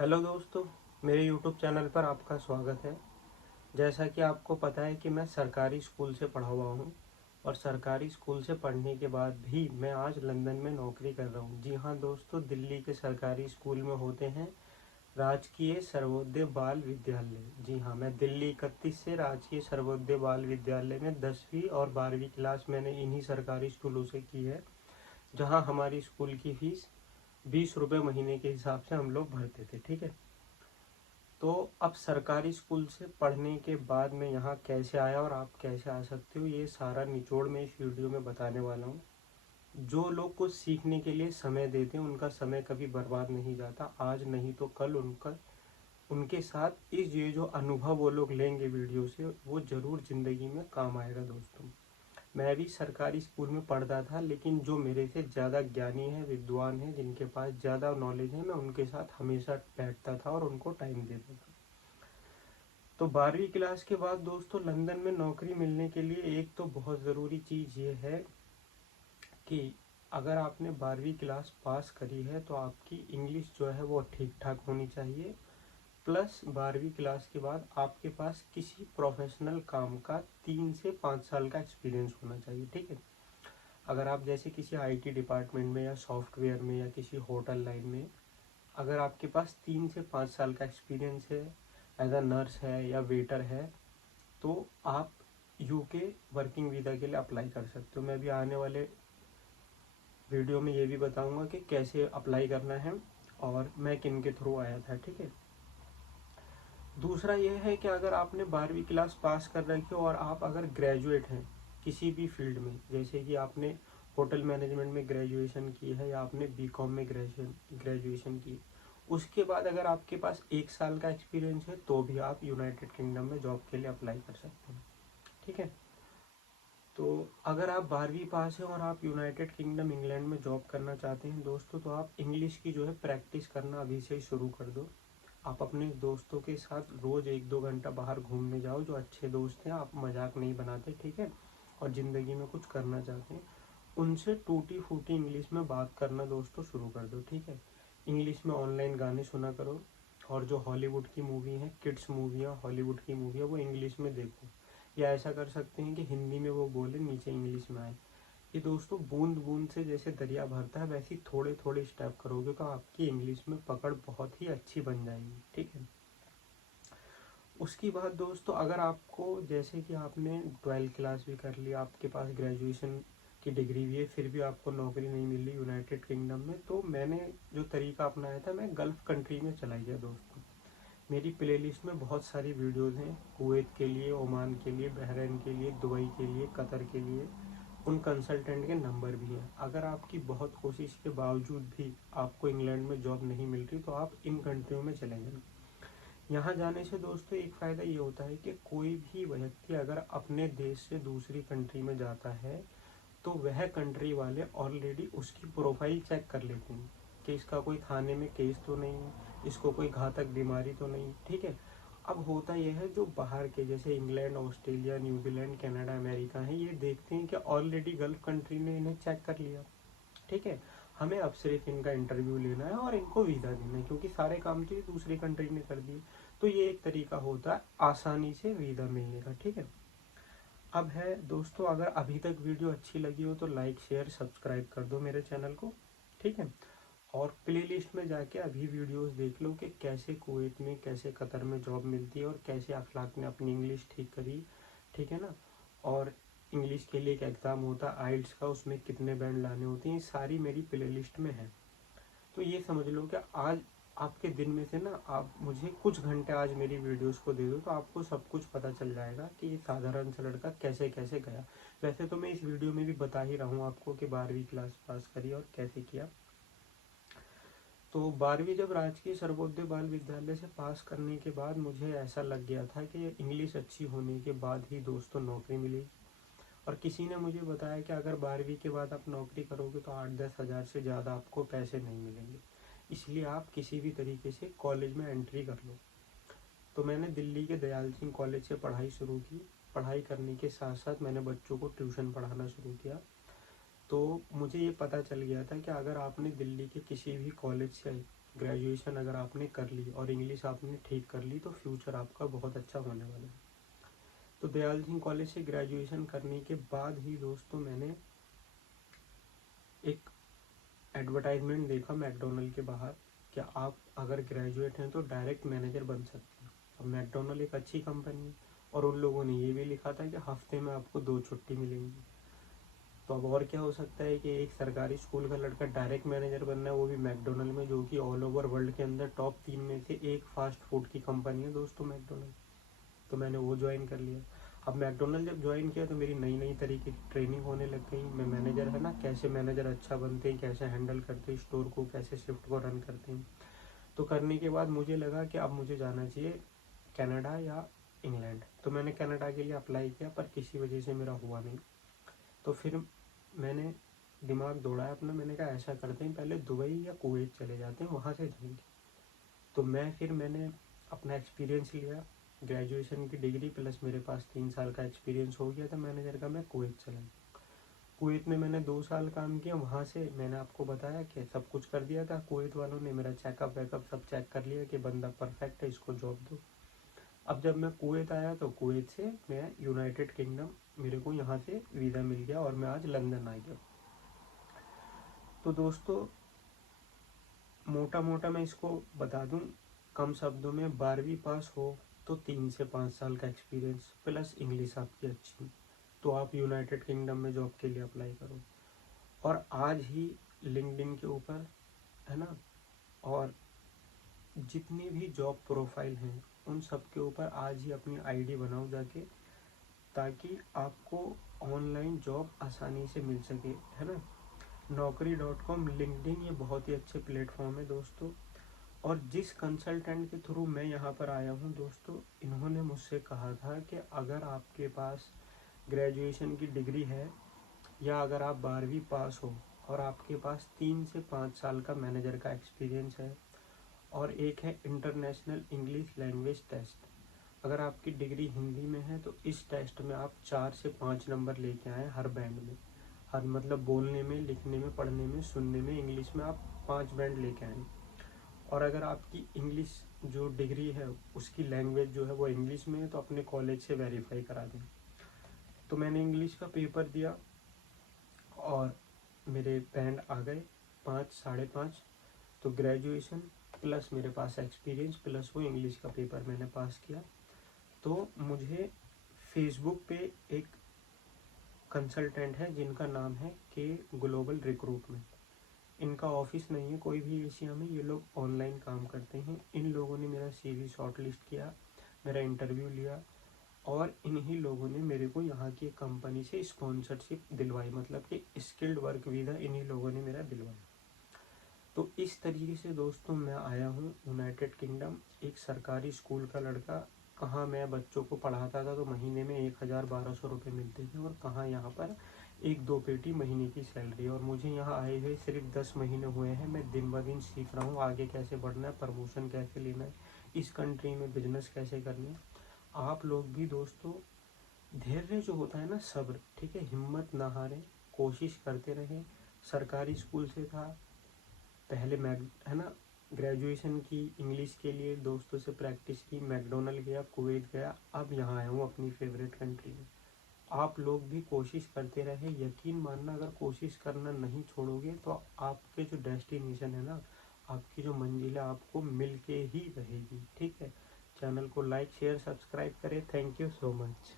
Hello दोस्तों, मेरे YouTube channel पर आपका स्वागत है। जैसा कि आपको पता है कि मैं सरकारी स्कूल से पढ़ा हुआ हूँ और सरकारी स्कूल से पढ़ने के बाद भी मैं आज लंदन में नौकरी कर रहा हूँ। जी हाँ दोस्तों, दिल्ली के सरकारी स्कूल में होते हैं राजकीय सर्वोदय बाल विद्यालय। जी हाँ, मैं दिल्ली 31 से राजकीय सर्वोदय बाल विद्यालय में 10वीं और 12वीं क्लास मैंने इन्हीं सरकारी स्कूलों से की है, जहाँ हमारी स्कूल की फीस 20 रुपये महीने के हिसाब से हम लोग भरते थे। ठीक है, तो अब सरकारी स्कूल से पढ़ने के बाद मैं यहाँ कैसे आया और आप कैसे आ सकते हो, ये सारा निचोड़ मैं इस वीडियो में बताने वाला हूँ। जो लोग कुछ सीखने के लिए समय देते हैं उनका समय कभी बर्बाद नहीं जाता। आज नहीं तो कल उनका उनके साथ ये जो अनुभव वो लोग लेंगे वीडियो से, वो ज़रूर ज़िंदगी में काम आएगा दोस्तों। मैं भी सरकारी स्कूल में पढ़ता था, लेकिन जो मेरे से ज़्यादा ज्ञानी है, विद्वान है, जिनके पास ज़्यादा नॉलेज है, मैं उनके साथ हमेशा बैठता था और उनको टाइम देता था। तो 12वीं क्लास के बाद दोस्तों लंदन में नौकरी मिलने के लिए एक तो बहुत ज़रूरी चीज़ ये है कि अगर आपने 12वीं क्लास पास करी है तो आपकी इंग्लिश जो है वो ठीक ठाक होनी चाहिए। प्लस 12वीं क्लास के बाद आपके पास किसी प्रोफेशनल काम का 3 से 5 साल का एक्सपीरियंस होना चाहिए। ठीक है, अगर आप जैसे किसी आईटी डिपार्टमेंट में या सॉफ्टवेयर में या किसी होटल लाइन में अगर आपके पास 3 से 5 साल का एक्सपीरियंस है, एज अ नर्स है या वेटर है, तो आप यूके वर्किंग वीज़ा के लिए अप्लाई कर सकते हो। मैं भी आने वाले वीडियो में ये भी बताऊंगा कि कैसे अप्लाई करना है और मैं किन के थ्रू आया था। ठीक है, दूसरा यह है कि अगर आपने 12वीं क्लास पास कर रखी हो और आप अगर ग्रेजुएट हैं किसी भी फील्ड में, जैसे कि आपने होटल मैनेजमेंट में ग्रेजुएशन की है या आपने बीकॉम में ग्रेजुएशन की, उसके बाद अगर आपके पास 1 साल का एक्सपीरियंस है तो भी आप यूनाइटेड किंगडम में जॉब के लिए अप्लाई कर सकते हैं। ठीक है, तो अगर आप 12वीं पास हैं और आप यूनाइटेड किंगडम इंग्लैंड में जॉब करना चाहते हैं दोस्तों, तो आप इंग्लिश की जो है प्रैक्टिस करना अभी से ही शुरू कर दो। आप अपने दोस्तों के साथ रोज़ 1-2 घंटा बाहर घूमने जाओ, जो अच्छे दोस्त हैं, आप मजाक नहीं बनाते, ठीक है, और ज़िंदगी में कुछ करना चाहते हैं, उनसे टूटी फूटी इंग्लिश में बात करना दोस्तों शुरू कर दो। ठीक है, इंग्लिश में ऑनलाइन गाने सुना करो और जो हॉलीवुड की मूवी हैं, किड्स मूवियाँ, हॉलीवुड की मूवियाँ, वो इंग्लिश में देखो, या ऐसा कर सकते हैं कि हिंदी में वो बोले, नीचे इंग्लिश में आए। ये दोस्तों बूंद बूंद से जैसे दरिया भरता है, वैसे ही थोड़े थोड़े स्टेप करोगे तो आपकी इंग्लिश में पकड़ बहुत ही अच्छी बन जाएगी। ठीक है, उसकी बाद दोस्तों अगर आपको जैसे कि आपने 12वीं क्लास भी कर लिया, आपके पास ग्रेजुएशन की डिग्री भी है, फिर भी आपको नौकरी नहीं मिल रही यूनाइटेड किंगडम में, तो मैंने जो तरीका अपनाया था, मैं गल्फ़ कंट्री में चला गया दोस्तों। मेरी प्लेलिस्ट में बहुत सारी वीडियोज़ हैं, कुवैत के लिए, ओमान के लिए, बहरीन के लिए, दुबई के लिए, कतर के लिए, उन कंसल्टेंट के नंबर भी हैं। अगर आपकी बहुत कोशिश के बावजूद भी आपको इंग्लैंड में जॉब नहीं मिल रही तो आप इन कंट्रियों में चले जाएं। यहाँ जाने से दोस्तों एक फ़ायदा ये होता है कि कोई भी व्यक्ति अगर अपने देश से दूसरी कंट्री में जाता है तो वह कंट्री वाले ऑलरेडी उसकी प्रोफाइल चेक कर लेते हैं कि इसका कोई थाने में केस तो नहीं, इसको कोई घातक बीमारी तो नहीं। ठीक है, अब होता यह है, जो बाहर के जैसे England, Australia, New Zealand, Canada, America हैं, ये देखते हैं कि ऑलरेडी गल्फ कंट्री ने इन्हें चेक कर लिया। ठीक है, हमें अब सिर्फ इनका इंटरव्यू लेना है और इनको वीज़ा देना है, क्योंकि सारे काम तो ये दूसरी कंट्री ने कर दिए। तो ये एक तरीका होता है आसानी से वीज़ा मिलने का। ठीक है, अब है दोस्तों, अगर अभी तक वीडियो अच्छी लगी हो तो लाइक शेयर सब्सक्राइब कर दो मेरे चैनल को। ठीक है, और प्लेलिस्ट में जाके अभी वीडियोस देख लो कि कैसे कुवैत में, कैसे कतर में जॉब मिलती है और कैसे अखलाक ने अपनी इंग्लिश ठीक करी। ठीक है ना, और इंग्लिश के लिए एक एग्ज़ाम होता है आइल्स का, उसमें कितने बैंड लाने होते हैं, ये सारी मेरी प्लेलिस्ट में है। तो ये समझ लो कि आज आपके दिन में से ना आप मुझे कुछ घंटे आज मेरी वीडियोस को दे दो तो आपको सब कुछ पता चल जाएगा कि ये साधारण सा लड़का कैसे कैसे गया। वैसे तो मैं इस वीडियो में भी बता ही रहा हूँ आपको कि 12वीं क्लास पास करी और कैसे किया। तो 12वीं जब राजकीय सर्वोदय बाल विद्यालय से पास करने के बाद मुझे ऐसा लग गया था कि इंग्लिश अच्छी होने के बाद ही दोस्तों नौकरी मिलेगी। और किसी ने मुझे बताया कि अगर 12वीं के बाद आप नौकरी करोगे तो 8-10 हज़ार से ज़्यादा आपको पैसे नहीं मिलेंगे, इसलिए आप किसी भी तरीके से कॉलेज में एंट्री कर लो। तो मैंने दिल्ली के दयाल सिंह कॉलेज से पढ़ाई शुरू की। पढ़ाई करने के साथ साथ मैंने बच्चों को ट्यूशन पढ़ाना शुरू किया। तो मुझे ये पता चल गया था कि अगर आपने दिल्ली के किसी भी कॉलेज से ग्रेजुएशन अगर आपने कर ली और इंग्लिश आपने ठीक कर ली तो फ्यूचर आपका बहुत अच्छा होने वाला है। तो दयाल सिंह कॉलेज से ग्रेजुएशन करने के बाद ही दोस्तों मैंने एक एडवर्टाइजमेंट देखा मैकडोनल्ड के बाहर कि आप अगर ग्रेजुएट हैं तो डायरेक्ट मैनेजर बन सकते हैं। अब मैकडोनल्ड एक अच्छी कंपनी है और उन लोगों ने ये भी लिखा था कि हफ्ते में आपको 2 छुट्टी मिलेंगी। तो अब और क्या हो सकता है कि एक सरकारी स्कूल का लड़का डायरेक्ट मैनेजर बनना है, वो भी मैकडोनल्ड में, जो कि ऑल ओवर वर्ल्ड के अंदर टॉप 3 में से एक फास्ट फूड की कंपनी है दोस्तों मैकडोनल्ड। तो मैंने वो ज्वाइन कर लिया। अब मैकडोनल्ड जब ज्वाइन किया तो मेरी नई नई तरीके की ट्रेनिंग होने लग गई। मैं मैनेजर है ना, कैसे मैनेजर अच्छा बनते हैं, कैसे हैंडल करते हैं स्टोर को, कैसे शिफ्ट को रन करते हैं। तो करने के बाद मुझे लगा कि अब मुझे जाना चाहिए कनाडा या इंग्लैंड। तो मैंने कनाडा के लिए अप्लाई किया पर किसी वजह से मेरा हुआ नहीं। तो फिर मैंने दिमाग दौड़ाया अपना, मैंने कहा ऐसा करते हैं पहले दुबई या कुवैत चले जाते हैं, वहाँ से जाएंगे। तो मैंने अपना एक्सपीरियंस लिया, ग्रेजुएशन की डिग्री प्लस मेरे पास 3 साल का एक्सपीरियंस हो गया था मैनेजर का। मैं कुवैत चला। कुवैत में मैंने 2 साल काम किया। वहाँ से मैंने आपको बताया कि सब कुछ कर दिया था। कुवैत वालों ने मेरा चेकअप वेकअप सब चेक कर लिया कि बंदा परफेक्ट है, इसको जॉब दो। अब जब मैं कुवैत आया तो कुवैत से मैं यूनाइटेड किंगडम, मेरे को यहाँ से वीज़ा मिल गया और मैं आज लंदन आ गया। तो दोस्तों मोटा मोटा मैं इसको बता दूं कम शब्दों में, 12वीं पास हो तो 3 से 5 साल का एक्सपीरियंस प्लस इंग्लिश आपकी अच्छी, तो आप यूनाइटेड किंगडम में जॉब के लिए अप्लाई करो। और आज ही लिंक्डइन के ऊपर है ना, और जितनी भी जॉब प्रोफाइल हैं उन सब के ऊपर आज ही अपनी आईडी बनाओ जाके, ताकि आपको ऑनलाइन जॉब आसानी से मिल सके, है ना। naukri.com, लिंक्डइन, ये बहुत ही अच्छे प्लेटफॉर्म है दोस्तों। और जिस कंसल्टेंट के थ्रू मैं यहाँ पर आया हूँ दोस्तों, इन्होंने मुझसे कहा था कि अगर आपके पास ग्रेजुएशन की डिग्री है या अगर आप 12वीं पास हो और आपके पास 3 से 5 साल का मैनेजर का एक्सपीरियंस है और एक है इंटरनेशनल इंग्लिश लैंग्वेज टेस्ट, अगर आपकी डिग्री हिंदी में है तो इस टेस्ट में आप 4 से 5 नंबर लेके आए हर बैंड में, हर मतलब बोलने में, लिखने में, पढ़ने में, सुनने में, इंग्लिश में आप 5 बैंड लेके आए। और अगर आपकी इंग्लिश जो डिग्री है उसकी लैंग्वेज जो है वो इंग्लिश में है तो अपने कॉलेज से वेरीफाई करा दें। तो मैंने इंग्लिश का पेपर दिया और मेरे बैंड आ गए 5, 5.5। तो ग्रेजुएशन प्लस मेरे पास एक्सपीरियंस प्लस वो इंग्लिश का पेपर मैंने पास किया। तो मुझे फेसबुक पे एक कंसल्टेंट है जिनका नाम है के ग्लोबल रिक्रूटमेंट, इनका ऑफिस नहीं है कोई भी एशिया में, ये लोग ऑनलाइन काम करते हैं। इन लोगों ने मेरा CV शॉर्टलिस्ट किया, मेरा इंटरव्यू लिया और इन्हीं लोगों ने मेरे को यहाँ की कंपनी से स्पॉन्सरशिप दिलवाई, मतलब कि स्किल्ड वर्क वीज़ा इन्हीं लोगों ने मेरा दिलवाया। तो इस तरीके से दोस्तों मैं आया हूँ यूनाइटेड किंगडम, एक सरकारी स्कूल का लड़का। कहाँ मैं बच्चों को पढ़ाता था तो महीने में 1000-1200 रुपये मिलते थे, और कहाँ यहाँ पर 1-2 पेटी महीने की सैलरी। और मुझे यहाँ आए हुए सिर्फ 10 महीने हुए हैं। मैं दिन ब दिन सीख रहा हूँ आगे कैसे बढ़ना है, प्रमोशन कैसे लेना है, इस कंट्री में बिजनेस कैसे करना है। आप लोग भी दोस्तों धैर्य जो होता है ना, सब्र, ठीक है, हिम्मत ना हारें, कोशिश करते रहें। सरकारी स्कूल से था पहले, है ना, ग्रेजुएशन की इंग्लिश के लिए दोस्तों से प्रैक्टिस की, मैकडोनल्ड गया, कुवैत गया, अब यहाँ आया हूँ अपनी फेवरेट कंट्री में। आप लोग भी कोशिश करते रहे, यकीन मानना अगर कोशिश करना नहीं छोड़ोगे तो आपके जो डेस्टिनेशन है ना, आपकी जो मंजिल है आपको मिल के ही रहेगी, ठीक है। चैनल को लाइक शेयर सब्सक्राइब करें। Thank you so much.